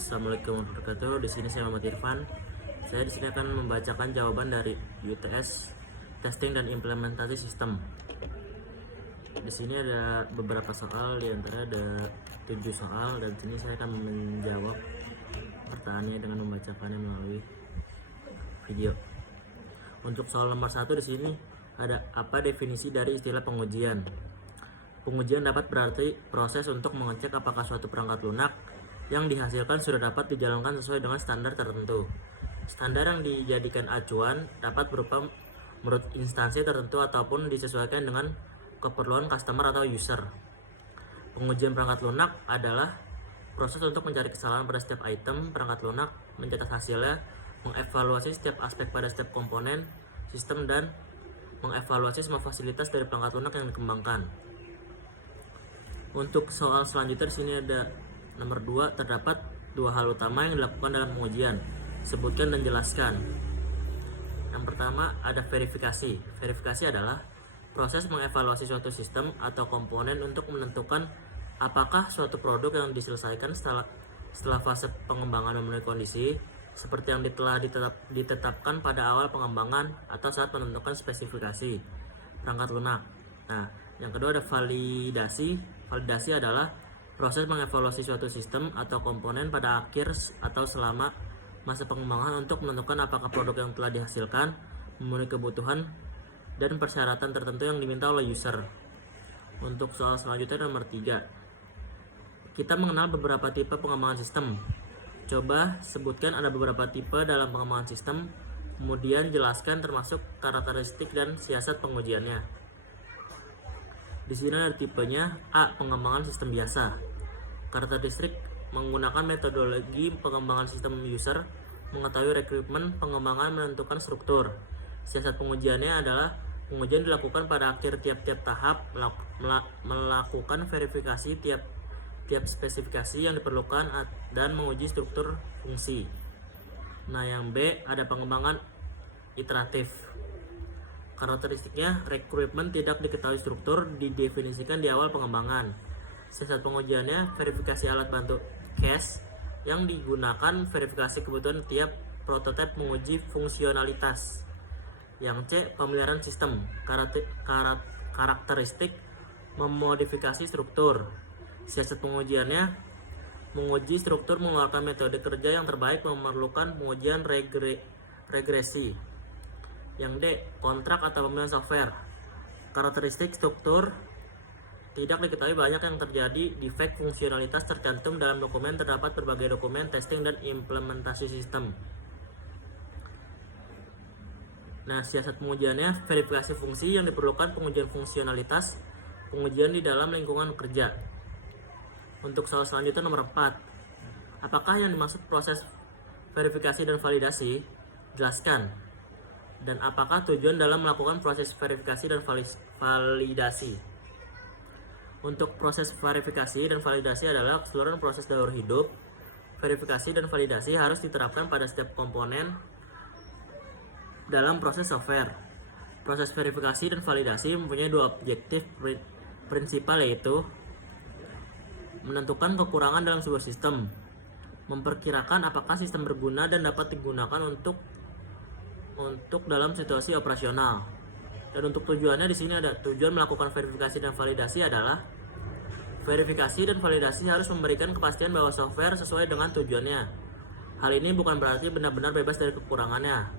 Assalamualaikum warahmatullahi wabarakatuh. Di sini saya Muhammad Irfan. Saya di sini akan membacakan jawaban dari UTS Testing dan Implementasi Sistem. Di sini ada beberapa soal, di antara ada 7 soal, dan sini saya akan menjawab pertanyaannya dengan membacakannya melalui video. Untuk soal nomor 1 di sini ada apa definisi dari istilah pengujian. Pengujian dapat berarti proses untuk mengecek apakah suatu perangkat lunak yang dihasilkan sudah dapat dijalankan sesuai dengan standar tertentu. Standar yang dijadikan acuan dapat berupa menurut instansi tertentu ataupun disesuaikan dengan keperluan customer atau user. Pengujian perangkat lunak adalah proses untuk mencari kesalahan pada setiap item perangkat lunak, mencatat hasilnya, mengevaluasi setiap aspek pada setiap komponen sistem, dan mengevaluasi semua fasilitas dari perangkat lunak yang dikembangkan. Untuk soal selanjutnya di sini ada nomor 2, terdapat 2 hal utama yang dilakukan dalam pengujian. Sebutkan dan jelaskan. Yang pertama ada verifikasi. Verifikasi adalah proses mengevaluasi suatu sistem atau komponen untuk menentukan apakah suatu produk yang diselesaikan setelah fase pengembangan memenuhi kondisi seperti yang telah ditetapkan pada awal pengembangan atau saat menentukan spesifikasi perangkat lunak. Nah, yang kedua ada validasi. Validasi adalah proses mengevaluasi suatu sistem atau komponen pada akhir atau selama masa pengembangan untuk menentukan apakah produk yang telah dihasilkan memenuhi kebutuhan dan persyaratan tertentu yang diminta oleh user. Untuk soal selanjutnya nomor 3, kita mengenal beberapa tipe pengembangan sistem. Coba sebutkan ada beberapa tipe dalam pengembangan sistem, kemudian jelaskan termasuk karakteristik dan siasat pengujiannya. Di sini ada tipenya. A. Pengembangan sistem biasa. Karakteristik menggunakan metodologi pengembangan sistem user, mengetahui rekrutmen, pengembangan, menentukan struktur. Siasat pengujiannya adalah pengujian dilakukan pada akhir tiap-tiap tahap, melakukan verifikasi tiap spesifikasi yang diperlukan dan menguji struktur fungsi. Nah, yang B ada pengembangan iteratif. Karakteristiknya rekrutmen tidak diketahui struktur, didefinisikan di awal pengembangan. Siasat pengujiannya verifikasi alat bantu CAS yang digunakan verifikasi kebutuhan tiap prototipe menguji fungsionalitas. Yang C pemeliharaan sistem. Karakteristik memodifikasi struktur. Siasat pengujiannya menguji struktur mengeluarkan metode kerja yang terbaik, memerlukan pengujian regresi. Yang D kontrak atau pemilihan software. Karakteristik struktur tidak diketahui banyak yang terjadi, defek fungsionalitas tercantum dalam dokumen, terdapat berbagai dokumen testing dan implementasi sistem. Nah, siasat pengujiannya verifikasi fungsi yang diperlukan, pengujian fungsionalitas, pengujian di dalam lingkungan kerja. Untuk soal selanjutnya nomor 4, apakah yang dimaksud proses verifikasi dan validasi? Jelaskan. Dan apakah tujuan dalam melakukan proses verifikasi dan validasi? Untuk proses verifikasi dan validasi adalah keseluruhan proses daur hidup. Verifikasi dan validasi harus diterapkan pada setiap komponen dalam proses software. Proses verifikasi dan validasi mempunyai 2 objektif prinsipal, yaitu menentukan kekurangan dalam sebuah sistem, memperkirakan apakah sistem berguna dan dapat digunakan untuk dalam situasi operasional. Dan untuk tujuannya di sini ada tujuan melakukan verifikasi dan validasi adalah verifikasi dan validasi harus memberikan kepastian bahwa software sesuai dengan tujuannya. Hal ini bukan berarti benar-benar bebas dari kekurangannya.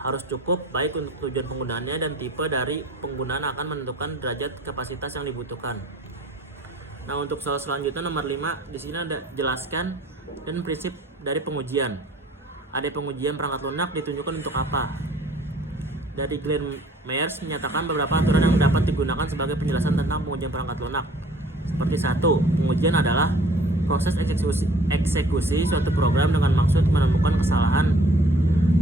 Harus cukup baik untuk tujuan penggunaannya, dan tipe dari penggunaan akan menentukan derajat kapasitas yang dibutuhkan. Nah, untuk soal selanjutnya nomor 5, di sini ada jelaskan dan prinsip dari pengujian. Ada pengujian perangkat lunak ditunjukkan untuk apa? Dari Glenn Myers menyatakan beberapa aturan yang dapat digunakan sebagai penjelasan tentang pengujian perangkat lunak. Seperti 1, pengujian adalah proses eksekusi suatu program dengan maksud menemukan kesalahan.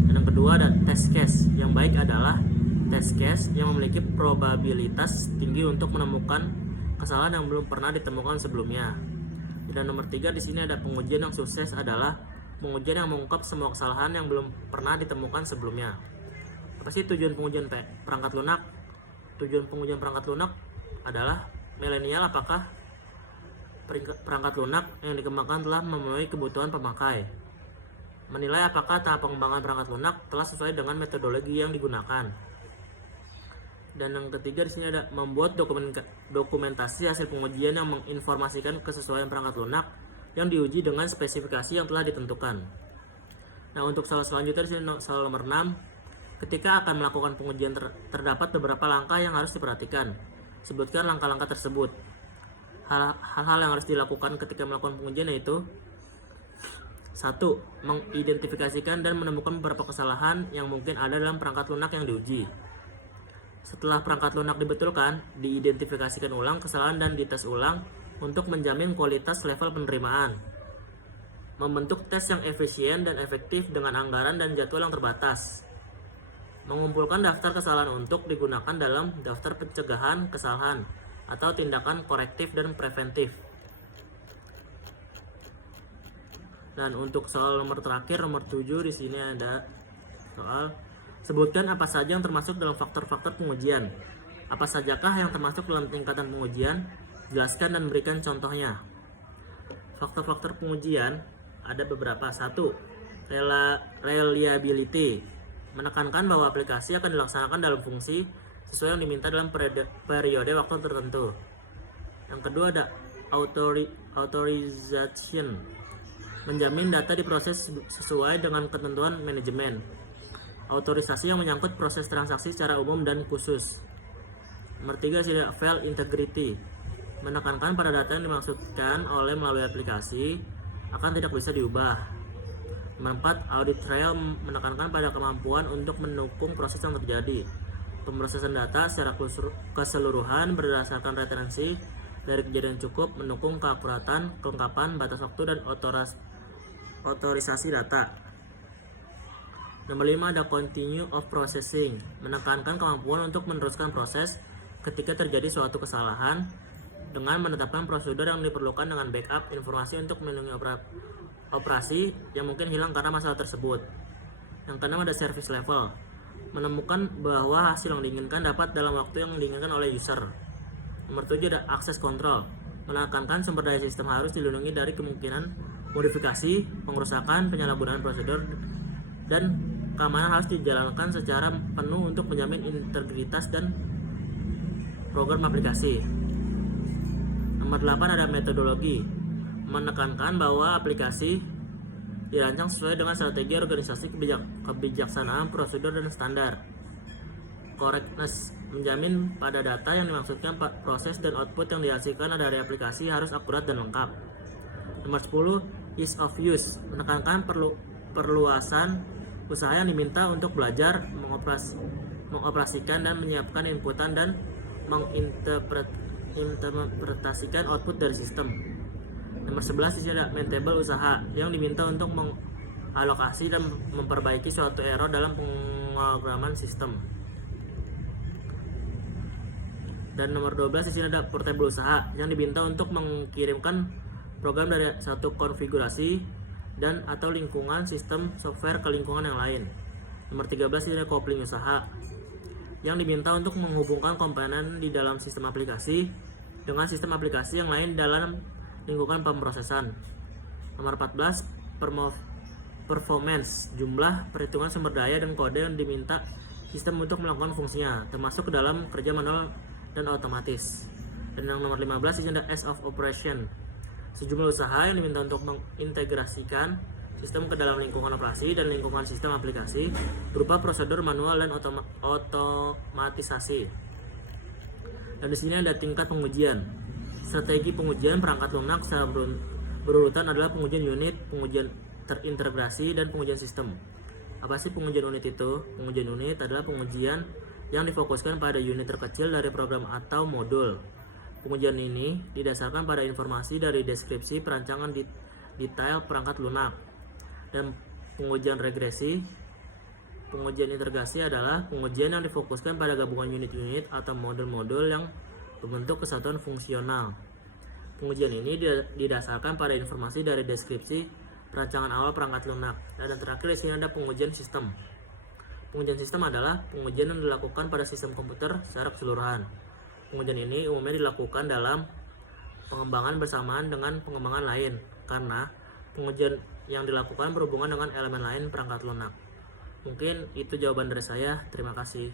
Dan yang kedua ada test case. Yang baik adalah test case yang memiliki probabilitas tinggi untuk menemukan kesalahan yang belum pernah ditemukan sebelumnya. Dan nomor 3 di sini ada pengujian yang sukses adalah pengujian yang mengungkap semua kesalahan yang belum pernah ditemukan sebelumnya. Apa sih tujuan pengujian perangkat lunak? Tujuan pengujian perangkat lunak adalah milenial apakah perangkat lunak yang dikembangkan telah memenuhi kebutuhan pemakai. Menilai apakah tahap pengembangan perangkat lunak telah sesuai dengan metodologi yang digunakan. Dan yang ketiga di sini ada membuat dokumentasi hasil pengujian yang menginformasikan kesesuaian perangkat lunak yang diuji dengan spesifikasi yang telah ditentukan. Nah, untuk soal selanjutnya di sini soal nomor 6. Ketika akan melakukan pengujian terdapat beberapa langkah yang harus diperhatikan. Sebutkan langkah-langkah tersebut. Hal-hal yang harus dilakukan ketika melakukan pengujian yaitu 1. Mengidentifikasikan dan menemukan beberapa kesalahan yang mungkin ada dalam perangkat lunak yang diuji. Setelah perangkat lunak dibetulkan, diidentifikasikan ulang kesalahan dan dites ulang untuk menjamin kualitas level penerimaan. Membentuk tes yang efisien dan efektif dengan anggaran dan jadwal yang terbatas. Mengumpulkan daftar kesalahan untuk digunakan dalam daftar pencegahan kesalahan atau tindakan korektif dan preventif. Dan untuk soal nomor terakhir, nomor 7 di sini ada soal sebutkan apa saja yang termasuk dalam faktor-faktor pengujian. Apa sajakah yang termasuk dalam tingkatan pengujian? Jelaskan dan berikan contohnya. Faktor-faktor pengujian ada beberapa. 1. Reliability. Menekankan bahwa aplikasi akan dilaksanakan dalam fungsi sesuai yang diminta dalam periode waktu tertentu. Yang kedua ada authorization. Menjamin data diproses sesuai dengan ketentuan manajemen. Autorisasi yang menyangkut proses transaksi secara umum dan khusus. Nomor 3 ada file integrity. Menekankan pada data yang dimaksudkan oleh melalui aplikasi akan tidak bisa diubah. Nomor 4 audit trail. Menekankan pada kemampuan untuk mendukung proses yang terjadi. Pemrosesan data secara keseluruhan berdasarkan referensi dari kejadian cukup mendukung keakuratan, kelengkapan, batas waktu, dan otorisasi data. Nomor 5 ada continue of processing. Menekankan kemampuan untuk meneruskan proses ketika terjadi suatu kesalahan dengan menetapkan prosedur yang diperlukan dengan backup informasi untuk melindungi operasi yang mungkin hilang karena masalah tersebut. Yang keenam ada service level. Menemukan bahwa hasil yang diinginkan dapat dalam waktu yang diinginkan oleh user. Nomor 7 ada access control. Menekankan sumber daya sistem harus dilindungi dari kemungkinan modifikasi, pengerusakan, penyalahgunaan prosedur, dan keamanan harus dijalankan secara penuh untuk menjamin integritas dan program aplikasi. Nomor 8 ada metodologi. Menekankan bahwa aplikasi dirancang sesuai dengan strategi organisasi, kebijaksanaan, prosedur, dan standar. Correctness. Menjamin pada data yang dimaksudkan proses dan output yang dihasilkan dari aplikasi harus akurat dan lengkap. Nomor 10 ease of use. Menekankan perluasan usaha yang diminta untuk belajar, mengoperasikan dan menyiapkan inputan dan menginterpretasikan output dari sistem. Nomor 11 di sini ada maintainable usaha yang diminta untuk mengalokasi dan memperbaiki suatu error dalam pemrograman sistem. Dan nomor 12 di sini ada portable usaha yang diminta untuk mengirimkan program dari satu konfigurasi dan atau lingkungan sistem software ke lingkungan yang lain. Nomor 13 ini ada coupling usaha yang diminta untuk menghubungkan komponen di dalam sistem aplikasi dengan sistem aplikasi yang lain dalam lingkungan pemrosesan. Nomor 14 performance, jumlah perhitungan sumber daya dan kode yang diminta sistem untuk melakukan fungsinya, termasuk ke dalam kerja manual dan otomatis. Dan yang nomor 15 ini ada ease of operation, sejumlah usaha yang diminta untuk mengintegrasikan sistem ke dalam lingkungan operasi dan lingkungan sistem aplikasi berupa prosedur manual dan otomatisasi. Dan di sini ada tingkat pengujian. Strategi pengujian perangkat lunak secara berurutan adalah pengujian unit, pengujian terintegrasi, dan pengujian sistem. Apa sih pengujian unit itu? Pengujian unit adalah pengujian yang difokuskan pada unit terkecil dari program atau modul. Pengujian ini didasarkan pada informasi dari deskripsi perancangan detail perangkat lunak. Dan pengujian regresi, pengujian integrasi adalah pengujian yang difokuskan pada gabungan unit-unit atau modul-modul yang membentuk kesatuan fungsional. Pengujian ini didasarkan pada informasi dari deskripsi perancangan awal perangkat lunak. Dan terakhir di sini ada pengujian sistem. Pengujian sistem adalah pengujian yang dilakukan pada sistem komputer secara keseluruhan. Pengujian ini umumnya dilakukan dalam pengembangan bersamaan dengan pengembangan lain, karena pengujian yang dilakukan berhubungan dengan elemen lain perangkat lunak. Mungkin itu jawaban dari saya. Terima kasih.